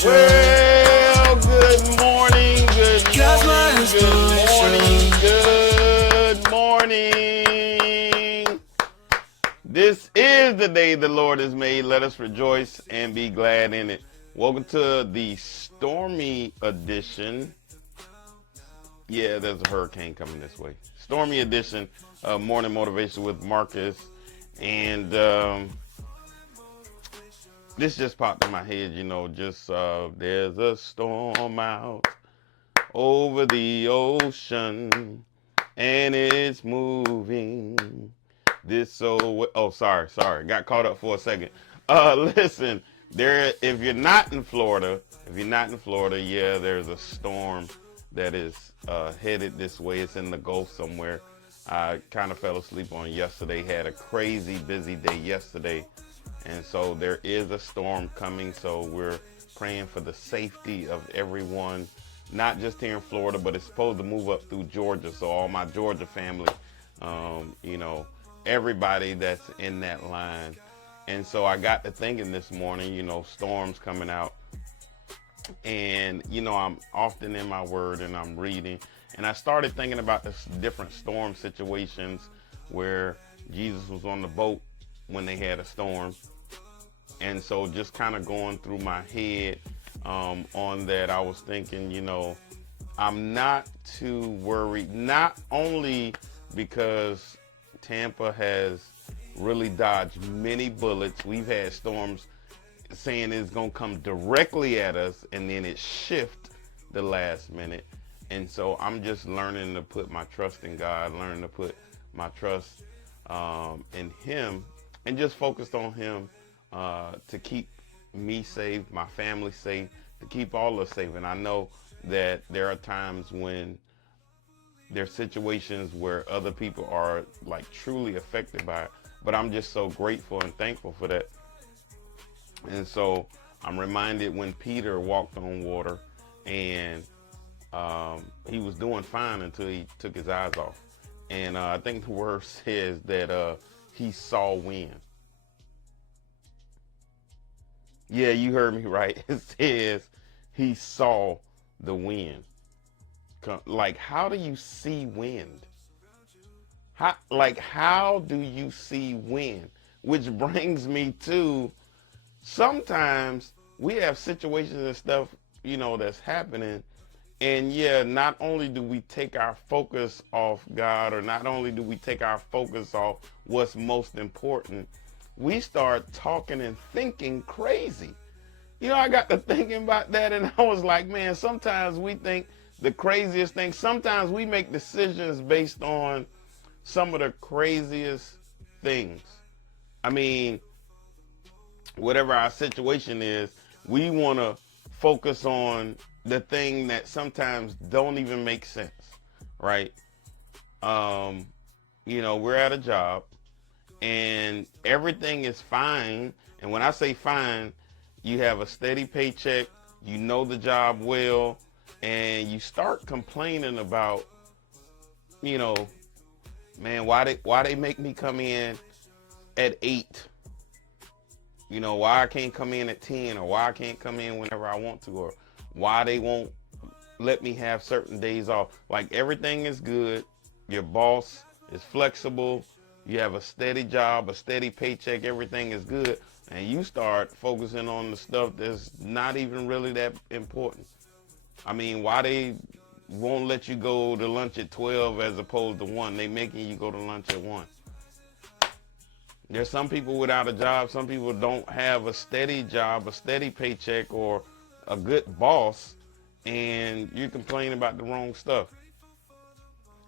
Well, good morning, good morning. This is the day the Lord has made. Let us rejoice and be glad in it. Welcome to the stormy edition. Yeah, there's a hurricane coming this way. Stormy edition of Morning Motivation with Marcus. And this just popped in my head, there's a storm out over the ocean and it's moving sorry, got caught up for a second. Listen, if you're not in Florida, yeah, there's a storm that is headed this way. It's in the Gulf somewhere. I kind of fell asleep on yesterday, had a crazy busy day yesterday. And so there is a storm coming, so we're praying for the safety of everyone, not just here in Florida, but it's supposed to move up through Georgia. So all my Georgia family, everybody that's in that line. And so I got to thinking this morning, storms coming out. And, I'm often in my word and I'm reading. And I started thinking about the different storm situations where Jesus was on the boat when they had a storm. And so just kind of going through my head on that, I was thinking, I'm not too worried, not only because Tampa has really dodged many bullets. We've had storms saying it's going to come directly at us and then it shift the last minute. And so I'm just learning to put my trust in God, learning to put my trust in Him and just focused on Him. To keep me safe, my family safe, to keep all of us safe. And I know that there are times when there are situations where other people are like truly affected by it, but I'm just so grateful and thankful for that. And so I'm reminded when Peter walked on water and he was doing fine until he took his eyes off. And I think the word says that he saw wind. Yeah, you heard me right. It says he saw the wind. Like, how do you see wind? How do you see wind? Which brings me to sometimes we have situations and stuff, that's happening. And yeah, not only do we take our focus off God, or not only do we take our focus off what's most important, we start talking and thinking crazy. I got to thinking about that and I was like, man, sometimes we think the craziest thing. Sometimes we make decisions based on some of the craziest things. I mean, whatever our situation is, we want to focus on the thing that sometimes don't even make sense, right? We're at a job and everything is fine. And when I say fine, you have a steady paycheck, the job well, and you start complaining about, man, why they make me come in at 8? Why I can't come in at 10, or why I can't come in whenever I want to, or why they won't let me have certain days off. Like, everything is good. Your boss is flexible. You have a steady job, a steady paycheck, everything is good. And you start focusing on the stuff that's not even really that important. I mean, why they won't let you go to lunch at 12 as opposed to 1? They making you go to lunch at 1. There's some people without a job. Some people don't have a steady job, a steady paycheck, or a good boss, and you complain about the wrong stuff.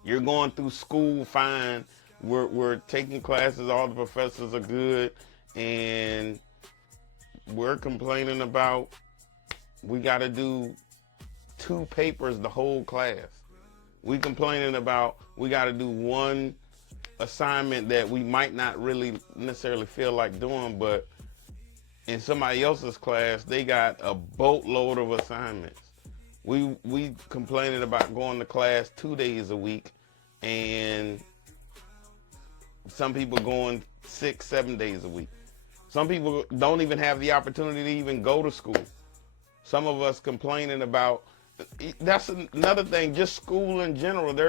You're going through school fine. We're taking classes. All the professors are good. And we're complaining about we got to do 2 papers the whole class. We complaining about we got to do 1 assignment that we might not really necessarily feel like doing, but in somebody else's class, they got a boatload of assignments. We complaining about going to class 2 days a week, and some people going 6-7 days a week. Some people don't even have the opportunity to even go to school. Some of us complaining about, that's another thing, just school in general.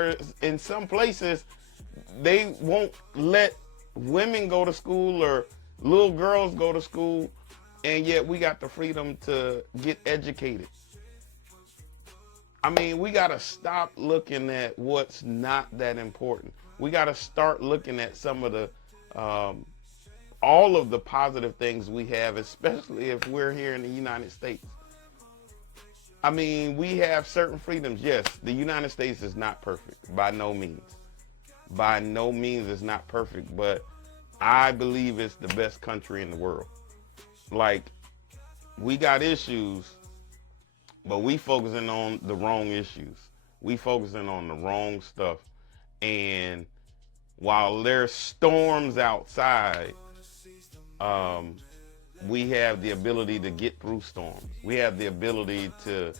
In some places, they won't let women go to school or little girls go to school, and yet we got the freedom to get educated. I mean, we got to stop looking at what's not that important. We got to start looking at some of the, all of the positive things we have, especially if we're here in the United States. I mean, we have certain freedoms. Yes, the United States is not perfect, by no means. By no means is not perfect, but I believe it's the best country in the world. Like, we got issues, but we focusing on the wrong issues. We focusing on the wrong stuff. And while there's storms outside, we have the ability to get through storms. We have the ability to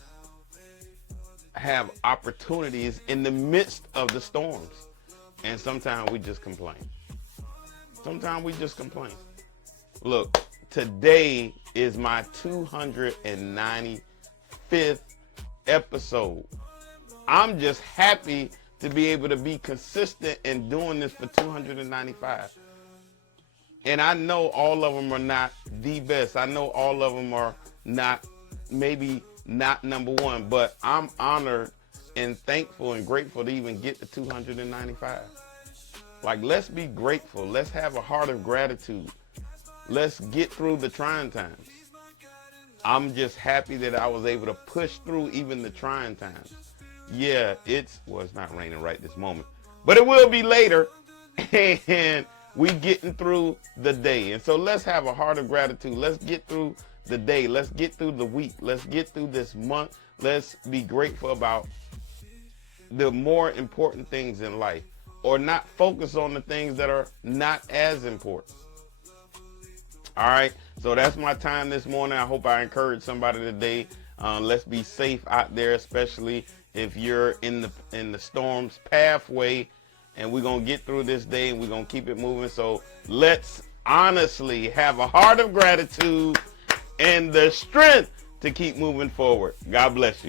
have opportunities in the midst of the storms. And sometimes we just complain. Sometimes we just complain. Look, today is my 295th episode. I'm just happy to be able to be consistent in doing this for 295. And I know all of them are not the best. I know all of them are not, maybe not number one, but I'm honored and thankful and grateful to even get to 295. Like, let's be grateful. Let's have a heart of gratitude. Let's get through the trying times. I'm just happy that I was able to push through even the trying times. Yeah, it's not raining right this moment, but it will be later. And we getting through the day. And so let's have a heart of gratitude. Let's get through the day. Let's get through the week. Let's get through this month. Let's be grateful about the more important things in life, or not focus on the things that are not as important. All right. So that's my time this morning. I hope I encourage somebody today. Let's be safe out there, especially if you're in the storm's pathway. And we're going to get through this day, and we're going to keep it moving. So let's honestly have a heart of gratitude and the strength to keep moving forward. God bless you.